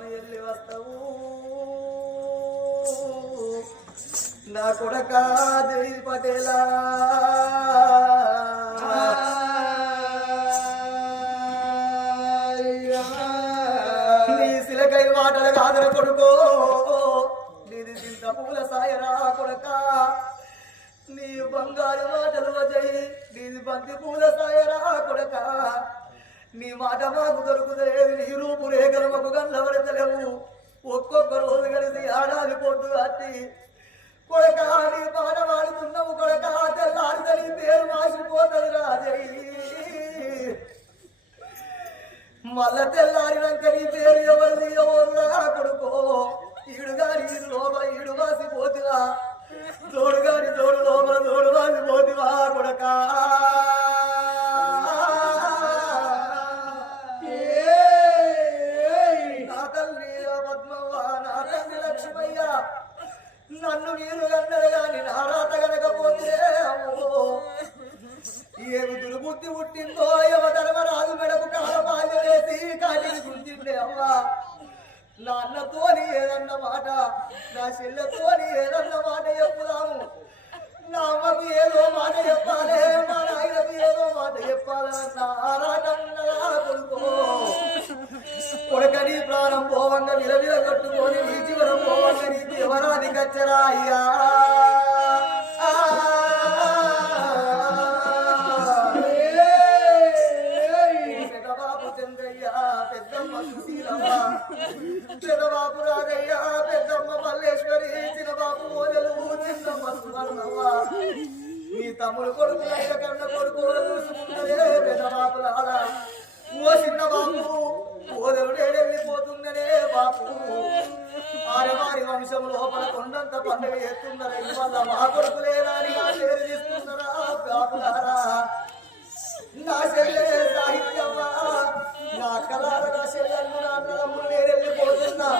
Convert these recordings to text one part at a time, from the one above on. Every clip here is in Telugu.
పని వెళ్ళి వస్తావు. నా కొడక దేవి పటేలా. నీ సిలకై మాటలు కాదన కొడుకో. నీది చింత పూల సాయరా కొడక. నీ బంగారు మాటలు వజయి. నీది బంతి పూల సాయరా కొడక. నీ మాట మాకు దొరుకుతలేదు. నీ రూపు రేఖలు మాకు కనబడతలేవు ఒక్కొక్క రోజు కలిసి ఆడాలి పొద్దు కట్టి కొడక నీ పాట వాడుతున్నావు కొడక తెల్లారితే నీ పేరు మాసిపోతుంది రాజయ్యి మళ్ళా తెల్లారినాక నీ పేరు ఎవరిది? ఎవరు కొడుకు? నన్ను నీరు అన్నారు కానీ నా కనకపోతే అమ్మో. ఏమి దుర్బుద్ధి పుట్టిందో యమ ధర్మరాజు మెడకు కాలపాలు వేసి కానీ గుంజిండే అవ్వా నా అన్నతోని ఏదన్న మాట నా చెల్లెతోని ఏదన్న మాట చెప్పుదాము. నా అమ్మకు ఏదో మాట చెప్పాలి మా నాయనకు ఏదో మాట చెప్పాలి నా ఆరాటం ఉన్నదా కొడుకో. కొడకని ప్రాణం పోవంగా నిలవిల కట్టుకొని నీ జీవనం పోవంగా నీకు ఎవరాది కచ్చరా అయ్యా పెదబాబు చంద్రయ్య పెద్దమ్మ పెద్దమ్మ మల్లేశ్వరి చిన్నబాబు ఓదెలు చిన్నమ్మ సువర్ణమ్మ నీ తమ్ముడు కొడుకు కన్న కొడుకు చూసుకుంటే రాదా ఓ చిన్న బాబు ఓదెలు వెళ్ళిపోతుందనే బాపు ఆరవారి వంశం లోపల కొండంత పండుగ ఎత్తున్నారా ఇవాళ మా కొడుకులేనా అని పేరు బాపులారా నా చెల్లె సాహిత్యమ్మా నా కళాల నా చెల్లెళ్ళు నా తమ్ముడు నేను వెళ్ళిపోతున్నా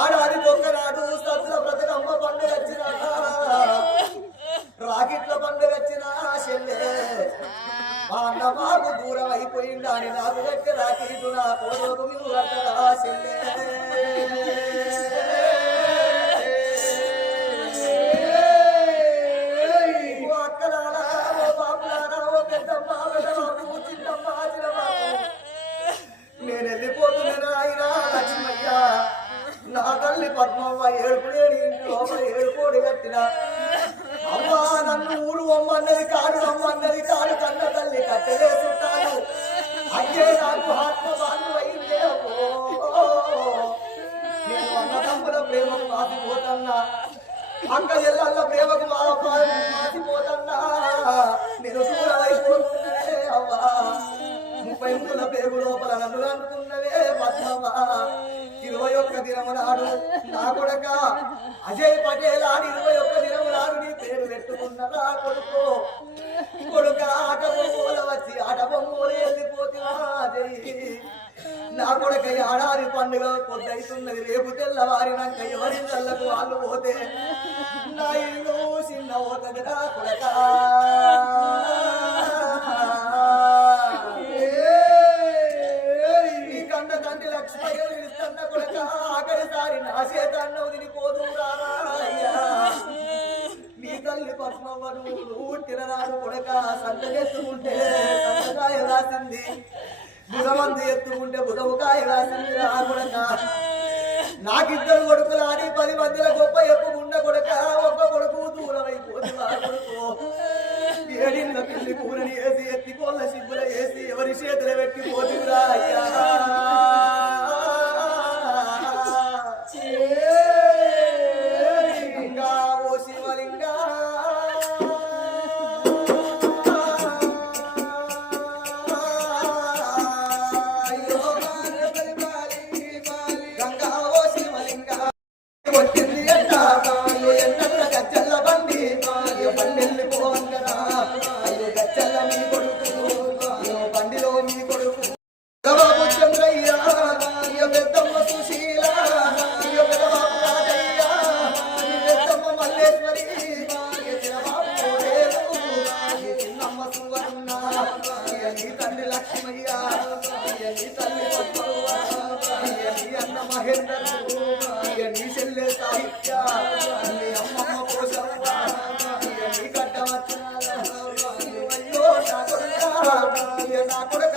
ఆడాది ఒక్కనాడు సత్తుల బ్రతకమ్మ పండుగ వచ్చినాక రాకెట్ల పండుగ మా దూరం అయిపోయిందా అని నాకు దగ్గర తీరు నా కోరోకు అక్క ఎల్లల్ల ప్రేమకు మా మాసిపోతన్నా. నేను దూరం అయిపోతున్నదే అవ్వా. ముప్పై మూల పేరు లోపల నన్ను అనుకున్నవే పద్మవా ఇరవై ఒక్క దినము నాడు నా కొడక అజయ్ పటేల్ ఆడి ఇరవై ఒక్క దినము నాడు నీ పేరు పెట్టుకున్నదా కొడుకు. కొడుక ఆట బొమ్మల వచ్చి ఆట బొమ్మలు వెళ్ళిపోతున్నా అజయ్. నా కొడుక ఆడారి పండుగ పొద్దైతున్నది రేపు తెల్లవారినాక ఎవరి చల్లకు వాళ్ళు పోతే? నా ఇల్లు చిన్న పోతుంది నా కొడక. బుధమంది ఎత్తుకుంటే బుధముకాయ రాసింది రా కొడక. నాకిద్దరు కొడుకులు ఆడి పది మందిల గొప్ప ఎక్కువ కొడక. ఒక్క కొడుకు దూరం అయిపోతుంది ఆ కొడుకు. ఏడిన్న పిల్లి కూరని వేసి ఎత్తి కోళ్ళ సిబ్బుల వేసి ఎవరి చేతులు పెట్టి పోతుందిరా అయ్యా. ఇక నీ చెల్లె సాహిత్య. నీ అమ్మమ్మ కోసమ్మ ఇక నీ అయ్యో నా కొడుక. ఇక నా కొడుక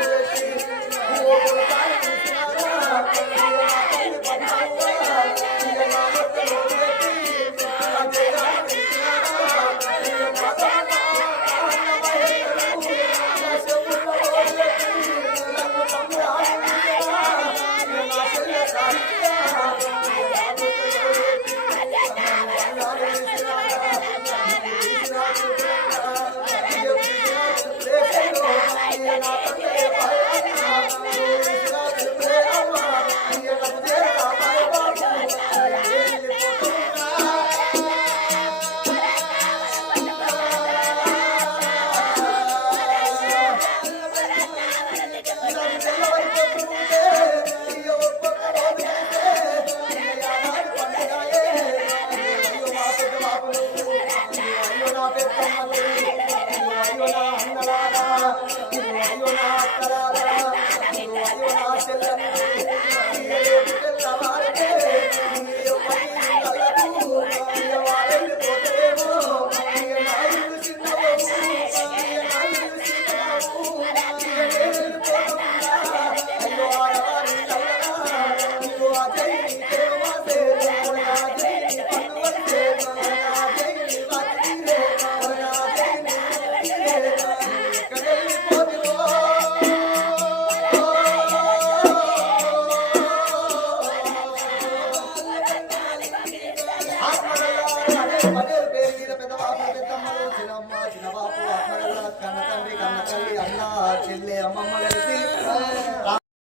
Caralho!